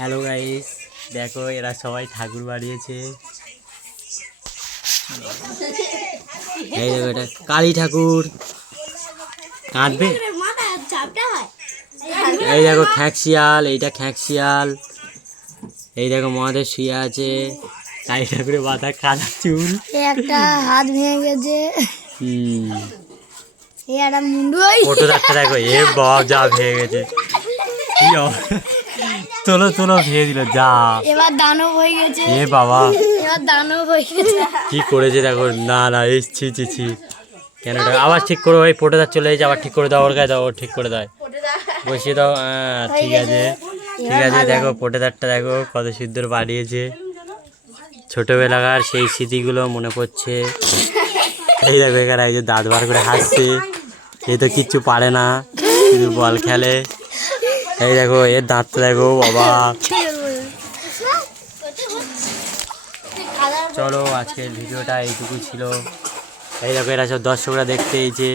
Hello guys, দেখো এরা সবাই ঠাকুর বানিয়েছে। এই দেখো এটা কালী ঠাকুর, কাঁদবে। এই দেখো খ্যাঁকশিয়াল, এইটা খ্যাঁকশিয়াল। এই দেখো মহাদেব শুয়ে আছে, কালী ঠাকুরের মাথা কাদা চুল, একটা হাত ভেঙে গেছে। একটা মুন্ডু ফটোটা দেখো, এ বাবা যা ভেঙে গেছে, কি তোলো তোলো ভেঙে দিল যা। এবার দানব হয়ে গেছে। এ বাবা এবার দানব হয়ে গেছে। কি করেছে দেখো, না না এই ছি ছি ছি, কেন এটা আবার ঠিক করো, ওই ফটোটা চলে এসে আবার ঠিক করে দাও, ওর গায়ে দাও, ও ঠিক করে দেয়, বসিয়ে দাও। হ্যাঁ ঠিক আছে ঠিক আছে। দেখো পোটেদারটা দেখো কত সুন্দর বানিয়েছে, ছোটবেলাকার সেই স্মৃতিগুলো মনে পড়ছে। এই দেখো এখানে একজন দাঁত বার করে হাসছে, এ তো কিচ্ছু পারে না, শুধু বল খেলে। এই দেখো এর দাঁতটা দেখো বাবা। চলো আজকের ভিডিওটা এইটুকু ছিল। এই দেখো এরা সব দর্শকরা দেখতে এসেছে।